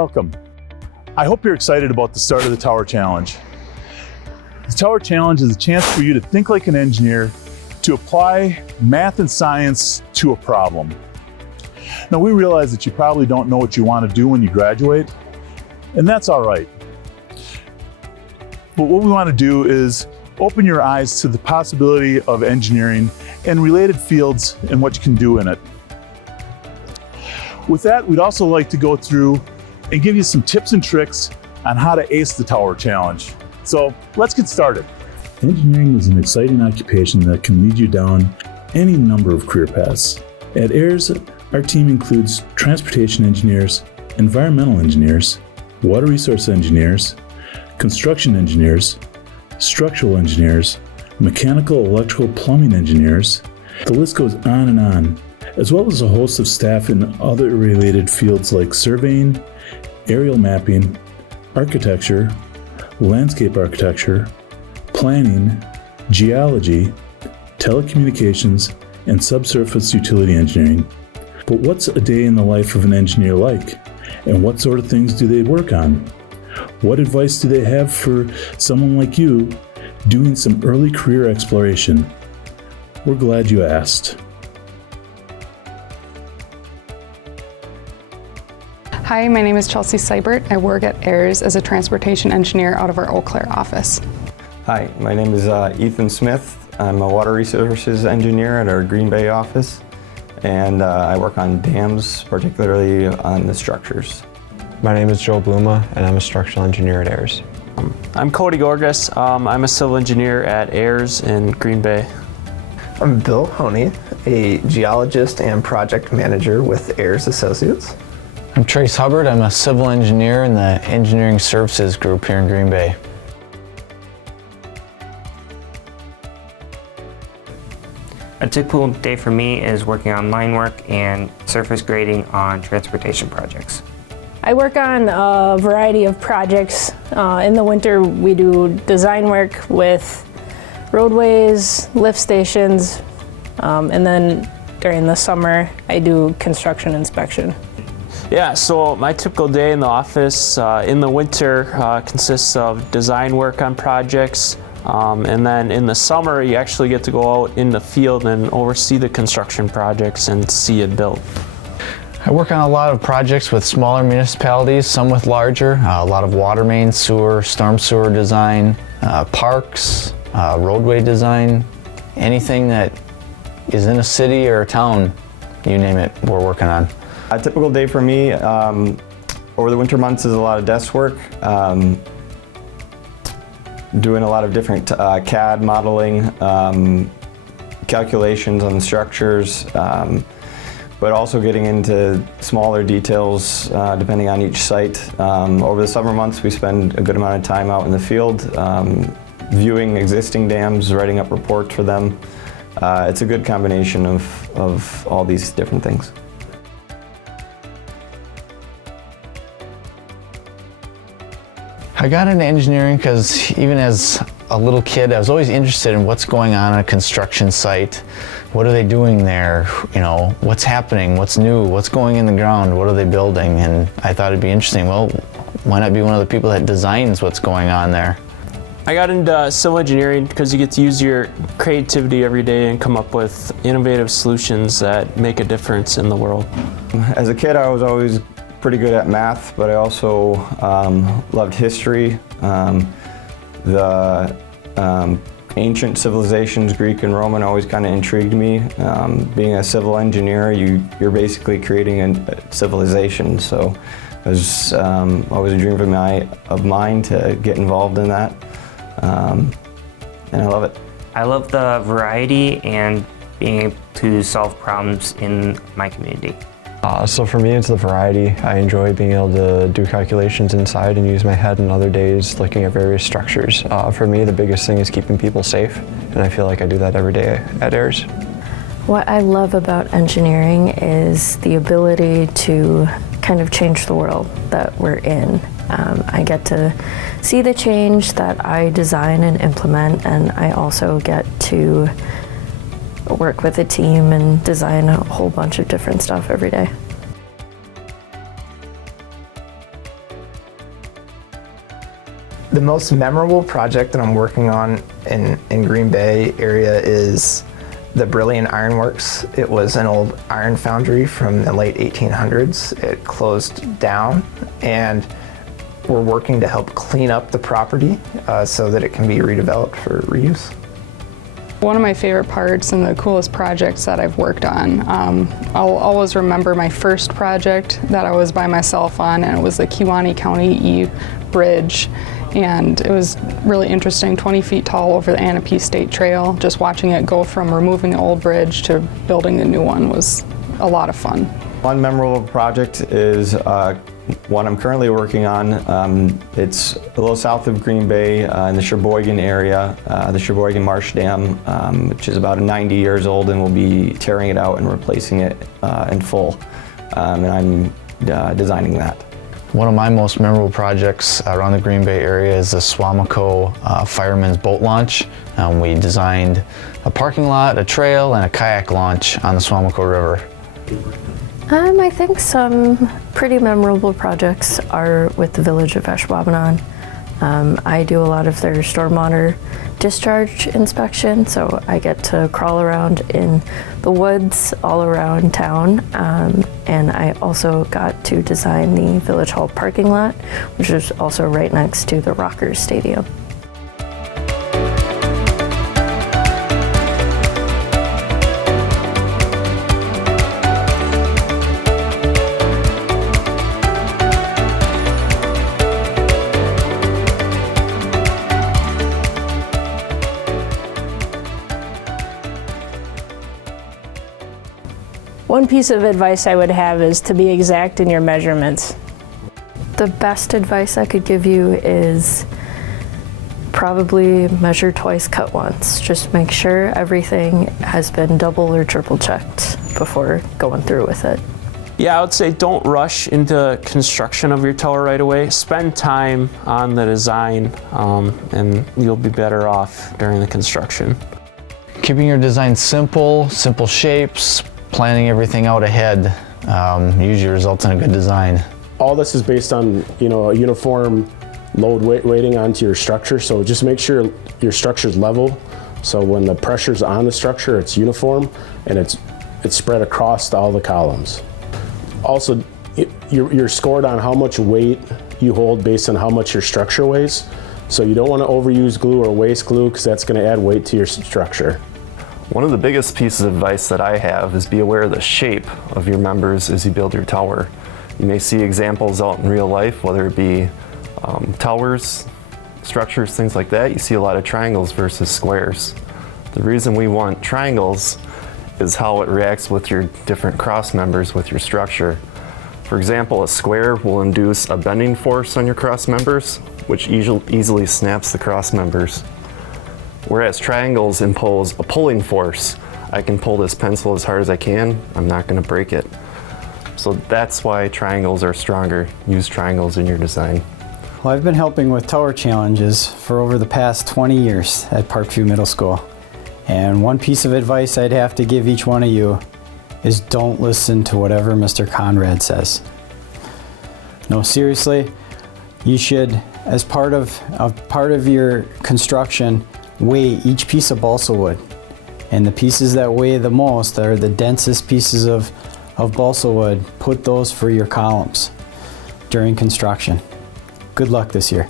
welcome. I hope you're excited about the start of the Tower Challenge. The Tower Challenge is a chance for you to think like an engineer, to apply math and science to a problem. Now, we realize that you probably don't know what you want to do when you graduate, and that's all right. But what we want to do is open your eyes to the possibility of engineering and related fields and what you can do in it. With that, we'd also like to go through and give you some tips and tricks on how to ace the Tower Challenge. So let's get started. Engineering is an exciting occupation that can lead you down any number of career paths. At Ayres, our team includes transportation engineers, environmental engineers, water resource engineers, construction engineers, structural engineers, mechanical, electrical, plumbing engineers. The list goes on, as well as a host of staff in other related fields like surveying, aerial mapping, architecture, landscape architecture, planning, geology, telecommunications, and subsurface utility engineering. But what's a day in the life of an engineer like? And what sort of things do they work on? What advice do they have for someone like you doing some early career exploration? We're glad you asked. Hi, my name is Chelsea Seibert. I work at Ayres as a transportation engineer out of our Eau Claire office. Hi, my name is Ethan Smith. I'm a water resources engineer at our Green Bay office, and I work on dams, particularly on the structures. My name is Joe Bluma, and I'm a structural engineer at Ayres. I'm Cody Gorgas. I'm a civil engineer at Ayres in Green Bay. I'm Bill Honey, a geologist and project manager with Ayres Associates. I'm Trace Hubbard. I'm a civil engineer in the engineering services group here in Green Bay. A typical day for me is working on line work and surface grading on transportation projects. I work on a variety of projects. In the winter, we do design work with roadways, lift stations, and then during the summer, I do construction inspection. Yeah, so my typical day in the office in the winter consists of design work on projects, and then in the summer you actually get to go out in the field and oversee the construction projects and see it built. I work on a lot of projects with smaller municipalities, some with larger, a lot of water main, sewer, storm sewer design, parks, roadway design, anything that is in a city or a town, you name it, we're working on. A typical day for me over the winter months is a lot of desk work, doing a lot of different CAD modeling, calculations on the structures, but also getting into smaller details depending on each site. Over the summer months, we spend a good amount of time out in the field, viewing existing dams, writing up reports for them. It's a good combination of all these different things. I got into engineering because even as a little kid, I was always interested in what's going on a construction site. What are they doing there? You know, what's happening? What's new? What's going in the ground? What are they building? And I thought it'd be interesting. Well, why not be one of the people that designs what's going on there? I got into civil engineering because you get to use your creativity every day and come up with innovative solutions that make a difference in the world. As a kid, I was always pretty good at math, but I also loved history. The ancient civilizations, Greek and Roman, always kind of intrigued me. Being a civil engineer, you're basically creating a civilization, so it was always a dream of mine to get involved in that, and I love it. I love the variety and being able to solve problems in my community. So for me, it's the variety. I enjoy being able to do calculations inside and use my head, and other days looking at various structures. For me, the biggest thing is keeping people safe, and I feel like I do that every day at Ayres. What I love about engineering is the ability to kind of change the world that we're in. I get to see the change that I design and implement, and I also get to work with a team and design a whole bunch of different stuff every day. The most memorable project that I'm working on in Green Bay area is the Brilliant Ironworks. It was an old iron foundry from the late 1800s. It closed down, and we're working to help clean up the property so that it can be redeveloped for reuse. One of my favorite parts and the coolest projects that I've worked on, I'll always remember my first project that I was by myself on, and it was the Kewaunee County E Bridge. And it was really interesting, 20 feet tall over the Anape State Trail. Just watching it go from removing the old bridge to building the new one was a lot of fun. One memorable project is one I'm currently working on. It's a little south of Green Bay in the Sheboygan area, the Sheboygan Marsh Dam, which is about 90 years old, and we'll be tearing it out and replacing it in full. And I'm designing that. One of my most memorable projects around the Green Bay area is the Swamico Fireman's Boat Launch. We designed a parking lot, a trail, and a kayak launch on the Swamico River. I think some pretty memorable projects are with the village of Ashwaubenon. I do a lot of their stormwater discharge inspection, so I get to crawl around in the woods all around town. And I also got to design the Village Hall parking lot, which is also right next to the Rockers Stadium. One piece of advice I would have is to be exact in your measurements. The best advice I could give you is probably measure twice, cut once. Just make sure everything has been double or triple checked before going through with it. Yeah, I would say don't rush into construction of your tower right away. Spend time on the design and you'll be better off during the construction. Keeping your design simple shapes, planning everything out ahead usually results in a good design. All this is based on, a uniform load weighting onto your structure, so just make sure your structure is level, so when the pressure's on the structure, it's uniform and it's spread across all the columns. Also, you're scored on how much weight you hold based on how much your structure weighs, so you don't want to overuse glue or waste glue because that's going to add weight to your structure. One of the biggest pieces of advice that I have is be aware of the shape of your members as you build your tower. You may see examples out in real life, whether it be towers, structures, things like that. You see a lot of triangles versus squares. The reason we want triangles is how it reacts with your different cross members with your structure. For example, a square will induce a bending force on your cross members, which easily snaps the cross members. Whereas triangles impose a pulling force. I can pull this pencil as hard as I can, I'm not going to break it. So that's why triangles are stronger. Use triangles in your design. Well, I've been helping with tower challenges for over the past 20 years at Parkview Middle School. And one piece of advice I'd have to give each one of you is don't listen to whatever Mr. Conrad says. No, seriously, you should, as part of your construction, weigh each piece of balsa wood. And the pieces that weigh the most are the densest pieces of balsa wood. Put those for your columns during construction. Good luck this year.